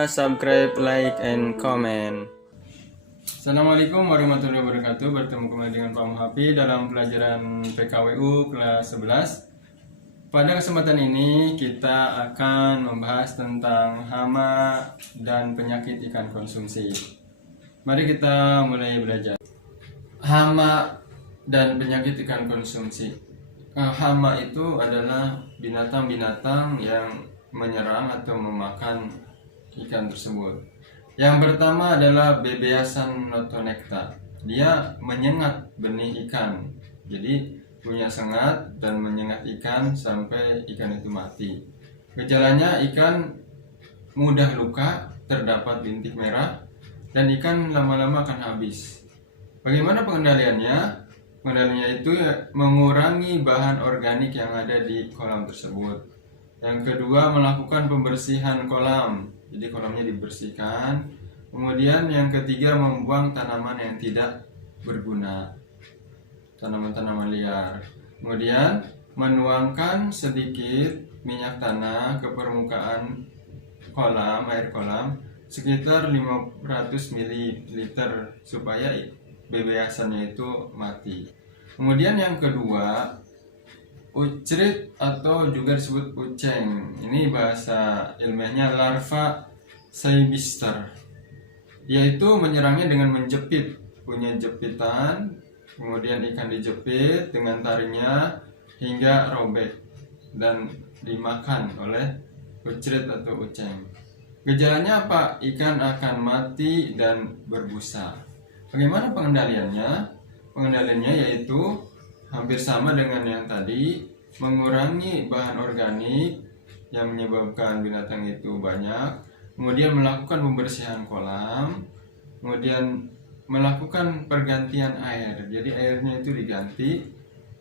lupa subscribe, like, and comment. Assalamualaikum warahmatullahi wabarakatuh. Bertemu kembali dengan Pak Muhafi dalam pelajaran PKWU kelas 11. Pada kesempatan ini kita akan membahas tentang hama dan penyakit ikan konsumsi. Mari kita mulai belajar. Hama dan penyakit ikan konsumsi. Hama itu adalah binatang-binatang yang menyerang atau memakan ikan tersebut. Yang pertama adalah bebeasan notonecta. Dia menyengat benih ikan. Jadi punya sengat dan menyengat ikan sampai ikan itu mati. Gejalanya ikan mudah luka, terdapat bintik merah, dan ikan lama-lama akan habis. Bagaimana pengendaliannya? Pengendaliannya itu mengurangi bahan organik yang ada di kolam tersebut. Yang kedua, melakukan pembersihan kolam. Jadi kolamnya dibersihkan. Kemudian yang ketiga, membuang tanaman yang tidak berguna, tanaman-tanaman liar. Kemudian menuangkan sedikit minyak tanah ke permukaan kolam, air kolam, sekitar 500 ml supaya bebeasannya itu mati. Kemudian yang kedua, ucrit atau juga disebut uceng. Ini bahasa ilmiahnya larva Seibister. Yaitu menyerangnya dengan menjepit, punya jepitan, kemudian ikan dijepit dengan taringnya hingga robek dan dimakan oleh ucrit atau uceng. Gejalanya apa? Ikan akan mati dan berbusa. Bagaimana pengendaliannya? Pengendaliannya yaitu hampir sama dengan yang tadi, mengurangi bahan organik yang menyebabkan binatang itu banyak, kemudian melakukan pembersihan kolam, kemudian melakukan pergantian air. Jadi airnya itu diganti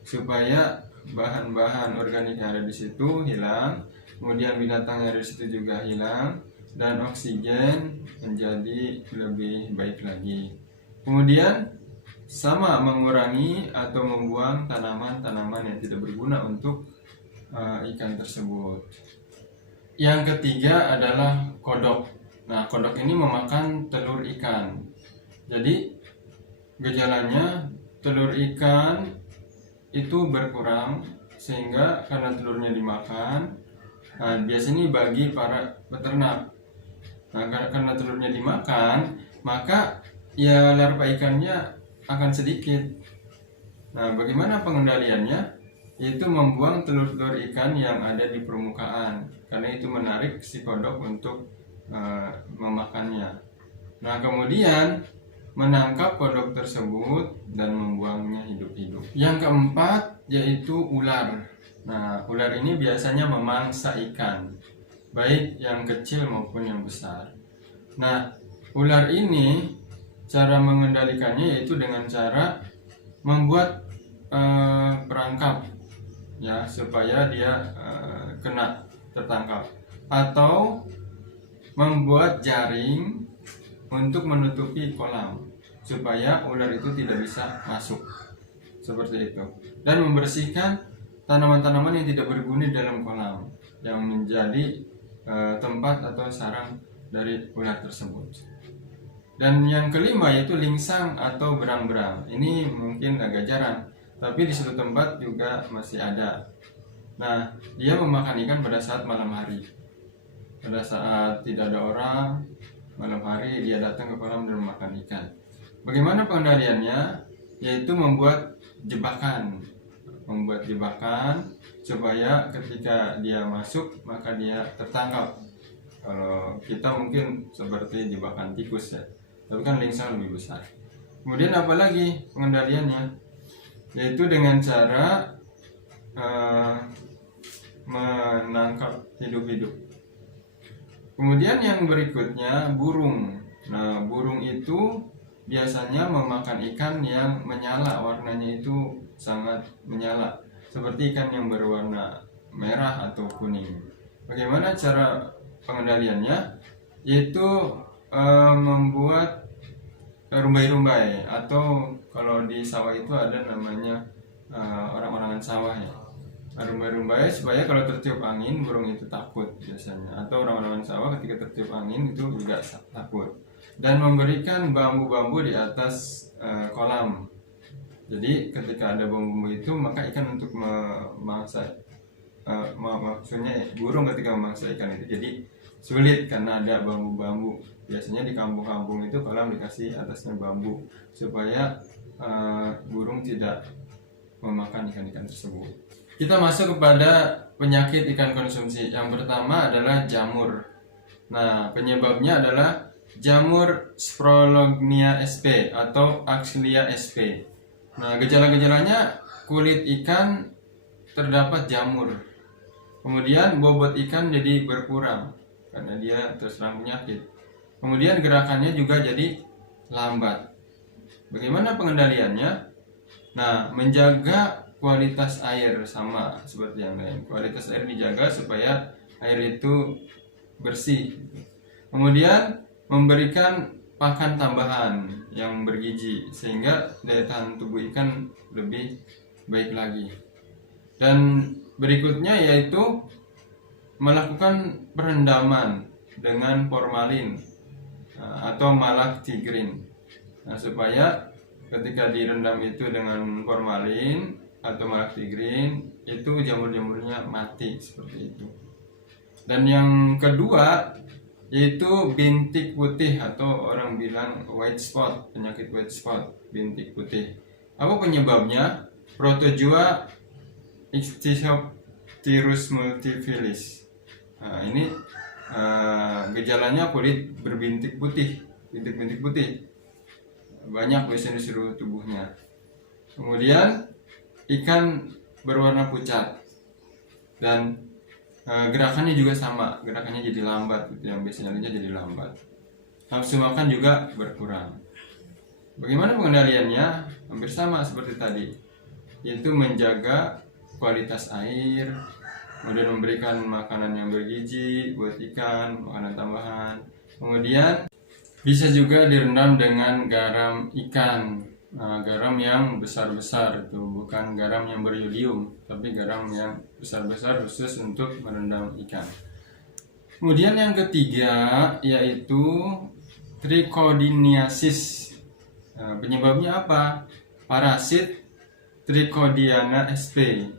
supaya bahan-bahan organik yang ada di situ hilang, kemudian binatang yang ada di situ juga hilang, dan oksigen menjadi lebih baik lagi. Kemudian sama mengurangi atau membuang tanaman-tanaman yang tidak berguna untuk ikan tersebut. Yang ketiga adalah kodok. Nah, kodok ini memakan telur ikan. Jadi gejalanya telur ikan itu berkurang sehingga karena telurnya dimakan. Nah, biasanya bagi para peternak. Nah, karena telurnya dimakan, maka ya larva ikannya akan sedikit. Nah, bagaimana pengendaliannya? Yaitu membuang telur-telur ikan yang ada di permukaan, karena itu menarik si kodok untuk memakannya. Nah, kemudian menangkap kodok tersebut dan membuangnya hidup-hidup. Yang keempat yaitu ular. Nah, ular ini biasanya memangsa ikan, baik yang kecil maupun yang besar. Nah, ular ini cara mengendalikannya yaitu dengan cara membuat perangkap ya supaya dia tertangkap, atau membuat jaring untuk menutupi kolam supaya ular itu tidak bisa masuk, seperti itu. Dan membersihkan tanaman-tanaman yang tidak berguna dalam kolam yang menjadi tempat atau sarang dari ular tersebut. Dan yang kelima yaitu lingsang atau berang-berang. Ini mungkin agak jarang, tapi di suatu tempat juga masih ada. Nah, dia memakan ikan pada saat malam hari. Pada saat tidak ada orang, malam hari dia datang ke kolam dan memakan ikan. Bagaimana pengendaliannya? Yaitu membuat jebakan. Membuat jebakan supaya ketika dia masuk maka dia tertangkap. Kalau kita mungkin seperti jebakan tikus ya, tapi kan lingsang lebih besar. Kemudian apalagi pengendaliannya? Yaitu dengan cara menangkap hidup-hidup. Kemudian yang berikutnya burung. Nah, burung itu biasanya memakan ikan yang menyala, warnanya itu sangat menyala, seperti ikan yang berwarna merah atau kuning. Bagaimana cara pengendaliannya? Yaitu membuat rumbai-rumbai, atau kalau di sawah itu ada namanya orang-orangan sawah ya. rumbai-rumbai supaya kalau tertiup angin burung itu takut biasanya, atau orang-orang sawah ketika tertiup angin itu juga takut. Dan memberikan bambu-bambu di atas kolam. Jadi ketika ada bambu itu maka ikan untuk memangsa, maksudnya burung ketika memangsa ikan itu jadi sulit karena ada bambu-bambu. Biasanya di kampung-kampung itu kolam dikasih atasnya bambu supaya burung tidak memakan ikan-ikan tersebut. Kita masuk kepada penyakit ikan konsumsi. Yang pertama adalah jamur. Nah, penyebabnya adalah jamur Sprolognia sp atau Axlia sp. Nah, gejala-gejalanya kulit ikan terdapat jamur. Kemudian bobot ikan jadi berkurang karena dia terserang penyakit. Kemudian gerakannya juga jadi lambat. Bagaimana pengendaliannya? Nah, menjaga kualitas air sama seperti yang lain. Kualitas air dijaga supaya air itu bersih. Kemudian memberikan pakan tambahan yang bergizi sehingga daya tahan tubuh ikan lebih baik lagi. Dan berikutnya yaitu melakukan perendaman dengan formalin atau malaktigrin. Nah, supaya ketika direndam itu dengan formalin atau malaktigrin itu jamur-jamurnya mati seperti itu. Dan yang kedua yaitu bintik putih atau orang bilang white spot, penyakit white spot, bintik putih. Apa penyebabnya? Protozoa Ichthyopterus multifilis. Nah, ini gejalanya kulit berbintik putih, bintik-bintik putih. Banyak biasanya di seluruh tubuhnya. Kemudian ikan berwarna pucat dan gerakannya juga sama, gerakannya jadi lambat, yang biasanya jadi lambat. Nafsu makan juga berkurang. Bagaimana pengendaliannya? Hampir sama seperti tadi, yaitu menjaga kualitas air, kemudian memberikan makanan yang bergizi buat ikan, makanan tambahan. Kemudian bisa juga direndam dengan garam ikan. Nah, garam yang besar-besar itu bukan garam yang beriodium, tapi garam yang besar-besar khusus untuk merendam ikan. Kemudian yang ketiga yaitu trichotillomaniasis. Nah, penyebabnya apa? Parasit Trichodiana sp.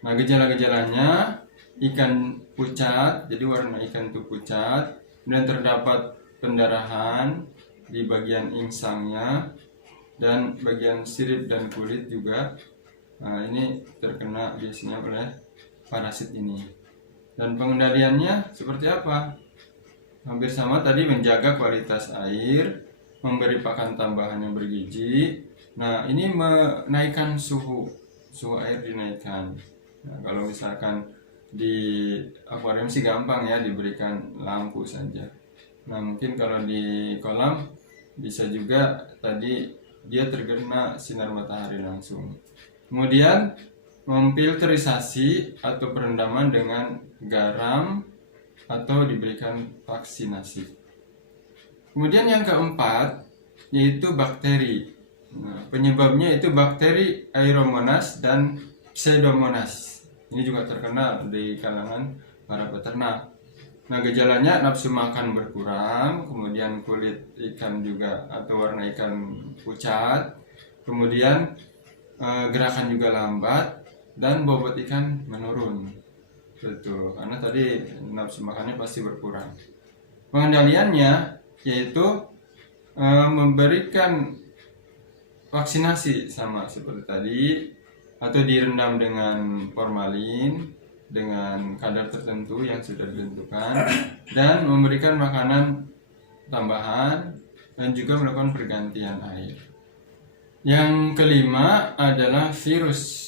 Nah, gejala-gejalanya ikan pucat, jadi warna ikan itu pucat, dan terdapat pendarahan di bagian insangnya dan bagian sirip dan kulit juga. Nah, ini terkena biasanya oleh parasit ini. Dan pengendaliannya seperti apa? Hampir sama tadi, menjaga kualitas air, memberi pakan tambahan yang bergizi. Nah, ini menaikkan suhu air dinaikkan. Nah, kalau misalkan di akuarium sih gampang ya, diberikan lampu saja. Nah, mungkin kalau di kolam bisa juga tadi dia terkena sinar matahari langsung. Kemudian memfilterisasi atau perendaman dengan garam atau diberikan vaksinasi. Kemudian yang keempat yaitu bakteri. Nah, penyebabnya itu bakteri Aeromonas dan Pseudomonas. Ini juga terkenal di kalangan para peternak. Nah, gejalanya nafsu makan berkurang, kemudian kulit ikan juga atau warna ikan pucat, kemudian gerakan juga lambat, dan bobot ikan menurun. Betul, karena tadi nafsu makannya pasti berkurang. Pengendaliannya yaitu memberikan vaksinasi sama seperti tadi, atau direndam dengan formalin dengan kadar tertentu yang sudah ditentukan, dan memberikan makanan tambahan dan juga melakukan pergantian air. Yang kelima adalah virus.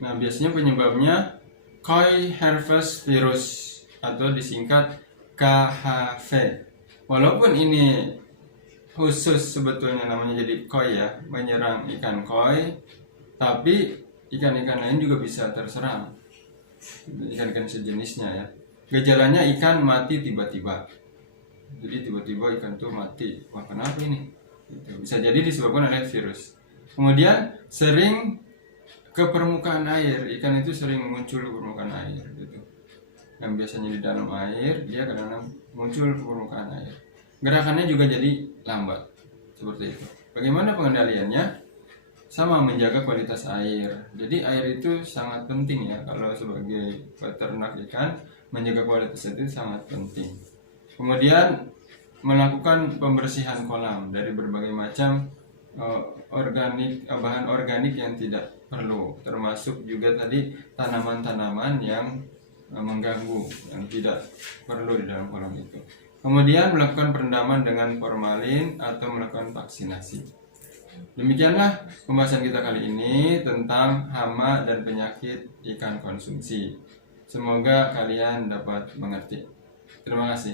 Nah, biasanya penyebabnya Koi herpes virus atau disingkat KHV. Walaupun ini khusus sebetulnya namanya jadi koi ya, menyerang ikan koi, tapi ikan-ikan lain juga bisa terserang, ikan-ikan sejenisnya ya. Gejalanya ikan mati tiba-tiba. Jadi tiba-tiba ikan tuh mati. Wah, kenapa ini? Bisa jadi disebabkan oleh virus. Kemudian sering ke permukaan air. Ikan itu sering muncul ke permukaan air gitu. Yang biasanya di dalam air, dia kadang-kadang muncul ke permukaan air. Gerakannya juga jadi lambat, seperti itu. Bagaimana pengendaliannya? Sama, menjaga kualitas air. Jadi air itu sangat penting ya, kalau sebagai peternak ikan, menjaga kualitas itu sangat penting. Kemudian melakukan pembersihan kolam dari berbagai macam bahan organik yang tidak perlu, termasuk juga tadi tanaman-tanaman yang mengganggu, yang tidak perlu di dalam kolam itu. Kemudian melakukan perendaman dengan formalin atau melakukan vaksinasi. Demikianlah pembahasan kita kali ini tentang hama dan penyakit ikan konsumsi. Semoga kalian dapat mengerti. Terima kasih.